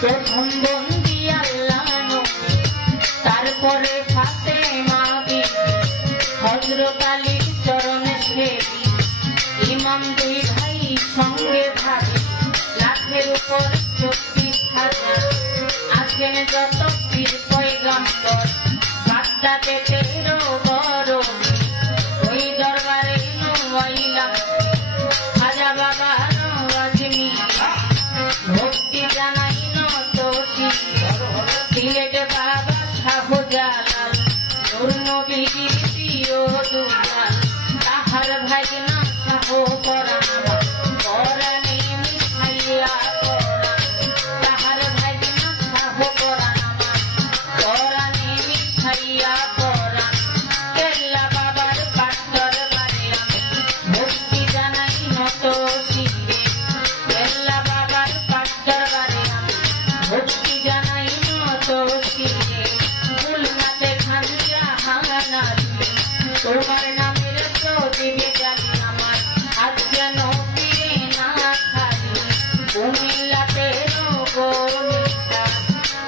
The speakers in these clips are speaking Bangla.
প্রথম বন্দি আল্লাহ নবী, তারপরে ফাতেমা বিবি, হযরত আলীর চরণে সেবি, ইমাম দুই ভাই সঙ্গে ভাবি, লাখের উপর 24,000 আছেন যত পীর পয়গম্বর, বাগদাদে 13 বড় ওই দরবারে নওয়াইলাম খাজা বাবা নওয়াজমি, ভক্তি জানাই নত সিলেট বাবা শাহজালাল, নূর নবীর প্রিয় দুলাল, তাহার ভাগনা শাহ পরাণা, পরাণে মিঠাইয়া পরাণ, তাহার ভাগনা শাহ পরাণা, পরাণে মিঠাইয়া পরাণ, কেল্লা বাবার পাট্টর বারে আমি ভক্তি জানাই নত শিরে, কেল্লা বাবার পাট্টর বারে আমি ভক্তি জানাই নত শিরে, গুলনাতে খানিয়া হাঙ্গানা তোমার নামের তো দিবে জানি আমার হাত যেন ফিরে না খালি, কুমিল্লাতে রোগনিশা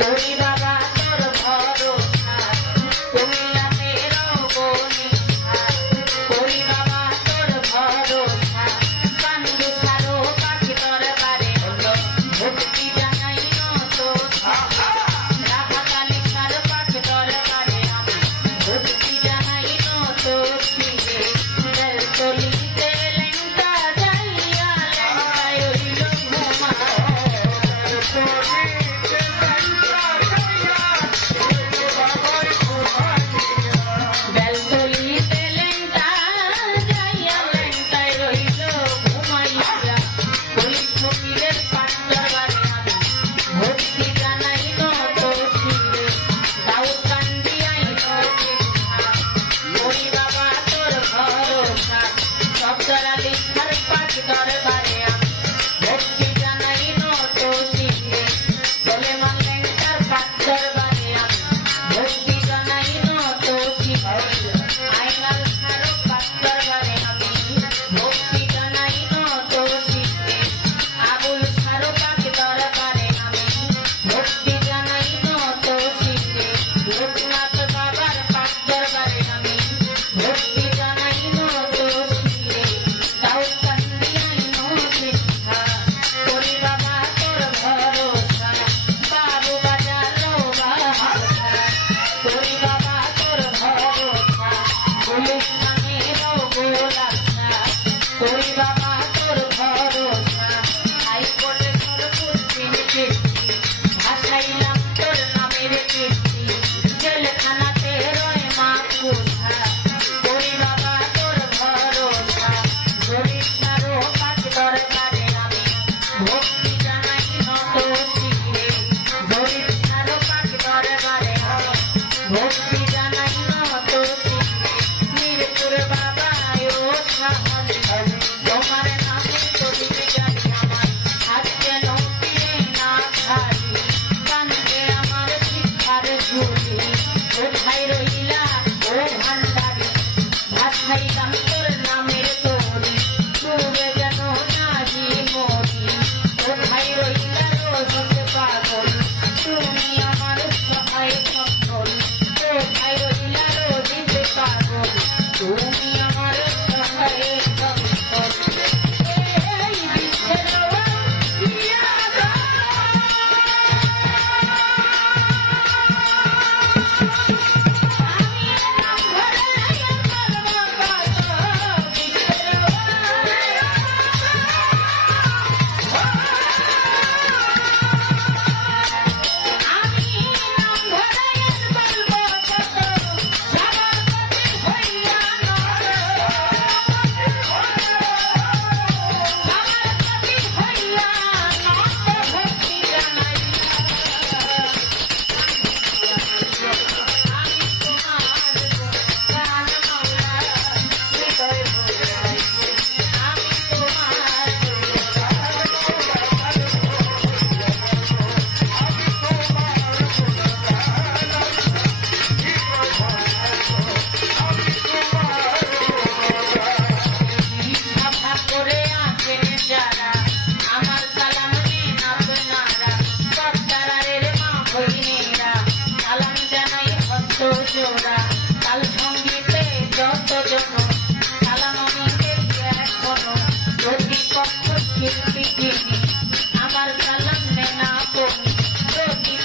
করি বাবা তোর ভরসা, কুমিল্লাতে রোগনিশা করি বাবা তোর ভরসা, কান্দু সারো পাখি দরবারে হলো ভক্তি জানাই নত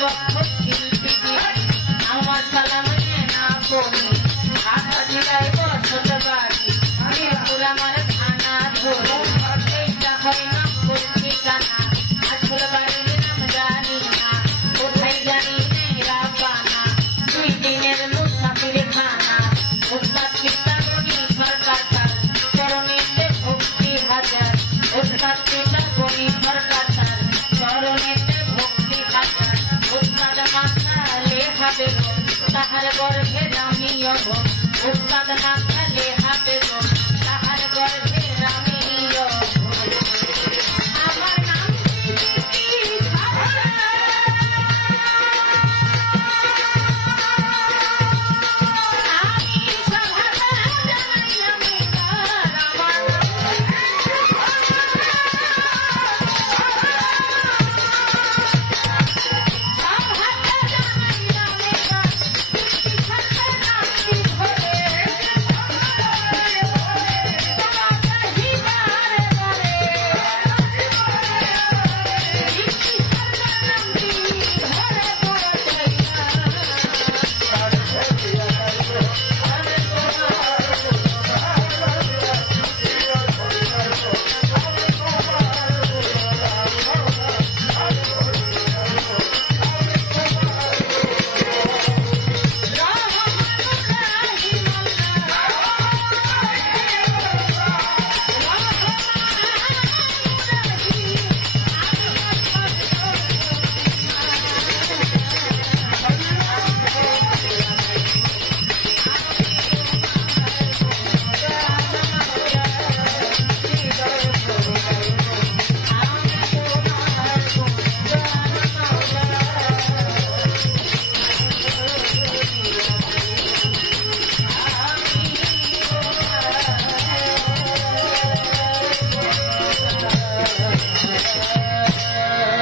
পক্ষ শিল্পী আমার সালাম না পড়ি আশা জেলায় বসত বাড়ি মিরপুর আমার থানা ধরে এইটা হয় না ঠিকানা আসল বাড়ির নাম জানি না কোথায় জানি মেয়েরা পানা 2 দিনের মুসাফির খানা উস্তাদ পিতা গনি সরকার চরণেতে ভক্তি হাজার উস্তাদ পিতা গনি সরকার চরণেতে ভক্তি হাজার উস্তাদ মাথা লেখা বেগম তাহার গর্ভে দামি অঘ উস্তাদ মাথা